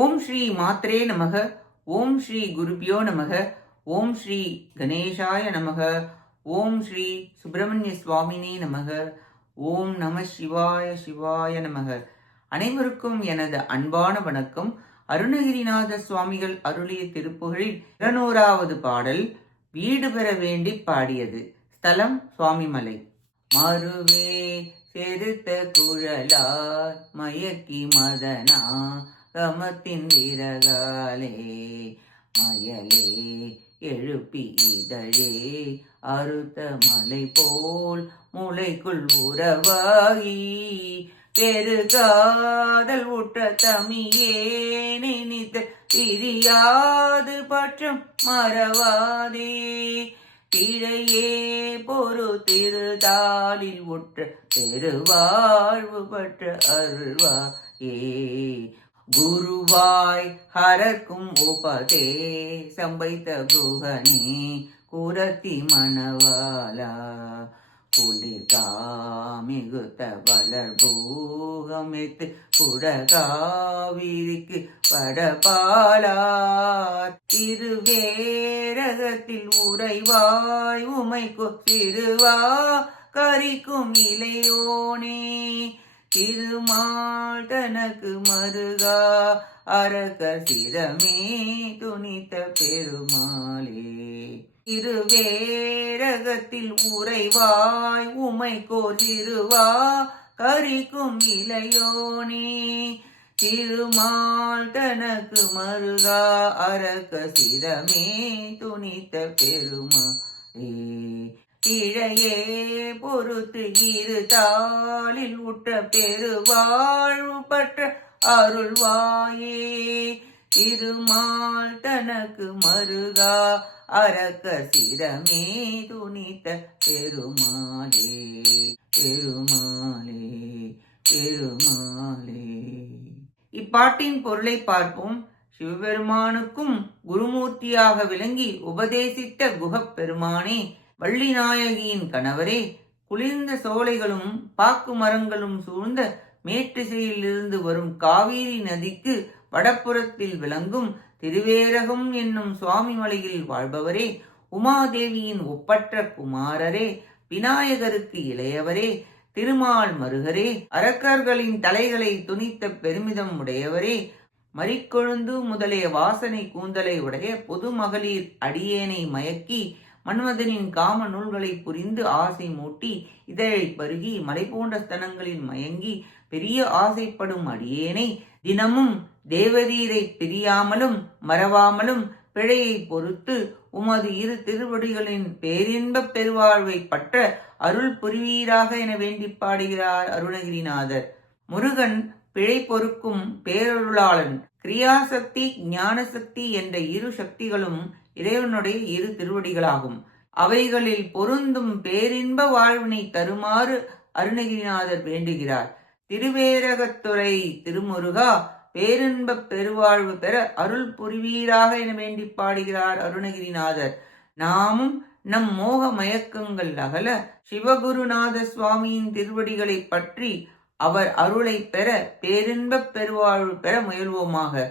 ஓம் ஸ்ரீ மாத்ரே நமக ஓம் ஸ்ரீ குருபியோ நமக ஓம் ஸ்ரீ கணேசாய நமக ஓம் ஸ்ரீ சுப்பிரமணிய சுவாமினே நமக ஓம் நம சிவாய சிவாய நமக. அனைவருக்கும் எனது அன்பான வணக்கம். அருணகிரிநாத சுவாமிகள் அருளிய திருப்புகழில் இருநூறாவது பாடல் வீடு பெற வேண்டி பாடியது. ஸ்தலம் சுவாமிமலை. மறுவே செருத்த குழலார் மயக்கி மதனா ரமத்தின் விரகாலே மயலே எழுப்பி இதழே அறுத்த மலை போல் முளைக்குள் உறவாகி பெருகாதல் உற்ற தமியே நினைத்த பிரியாது பற்றும் மறவாதே இழையே பொறு திருதாளில் உற்ற பெருவாழ்வு பற்ற அருள்வா ஏ குருவாய் ஹரக்கும் உபதே சம்பைத்த குகனே குரத்தி மணவாலா குளிர்கா மிகுத்த வளர் பூகமித்து புடகாவிரிக்கு படபாலா திருவேரகத்தில் உறைவாய் உமைக்கு திருவா கரிக்கும் இளையோனே திருமால் தனக்கு மருகா அரக சிரமே துணித்த பெருமாளே. திருவேரகத்தில் உறைவாய் உமை கோலிருவா கரிக்கும் இளையோனே திருமால் தனக்கு மருகா அரக சிரமே துணித்த பெருமாளே. இழையே பொறுத்து இரு தாளில் உற்ற பெருவாழ்வு பற்ற அருள்வாயே திருமால் தனக்கு மருகா அரக்க சிரமே துணித்த பெருமாளே. பெருமாளே பெருமாளே. இப்பாட்டின் பொருளை பார்ப்போம். சிவபெருமானுக்கும் குருமூர்த்தியாக விளங்கி உபதேசித்த குகப் பெருமானே வள்ளிநாயகியின் கணவரே குளிர்ந்த சோலைகளும் பாக்கு மரங்களும் சூழ்ந்த மேற்றிசையிலிருந்து வரும் காவிரி நதிக்கு வடப்புறத்தில் விளங்கும் திருவேரகம் என்னும் சுவாமி மலையில் வாழ்பவரே உமாதேவியின் ஒப்பற்ற குமாரரே விநாயகருக்கு இளையவரே திருமால் மருகரே அரக்கர்களின் தலைகளை துணித்த பெருமிதம் உடையவரே மறிக்கொழுந்து முதலிய வாசனை கூந்தலை உடைய பொது மகளிர் அடியேனை மயக்கி மன்மதனின் காம நூல்களை புரிந்து ஆசை மூட்டி இதழை பருகி மலை போன்ற ஸ்தனங்களில் மயங்கி பெரிய ஆசைப்படும் அடியேனை தினமும் தேவரீரை பிரியாமலும் மறவாமலும் பிழையை பொறுத்து உமது இரு திருவடிகளின் பேரின்பப் பெருவாழ்வை பற்ற அருள் புரிவீராக என வேண்டி பாடுகிறார் அருணகிரிநாதர். முருகன் பிழை பொறுக்கும் பேரருளாளன். கிரியாசக்தி ஞானசக்தி என்ற இரு சக்திகளும் இறைவனுடைய இரு திருவடிகளாகும். அவைகளில் பொருந்தும் பேரின்ப வாழ்வினை தருமாறு அருணகிரிநாதர் வேண்டுகிறார். திருவேரகத்துறை திருமுருகா பேரின்பப் பெருவாழ்வு பெற அருள் புரிவீராக என வேண்டி பாடுகிறார் அருணகிரிநாதர். நாமும் நம் மோக மயக்கங்கள் அகல சிவகுருநாத சுவாமியின் திருவடிகளை பற்றி அவர் அருளை பெற பேரின்பப் பெருவாழ்வு பெற முயல்வோமாக.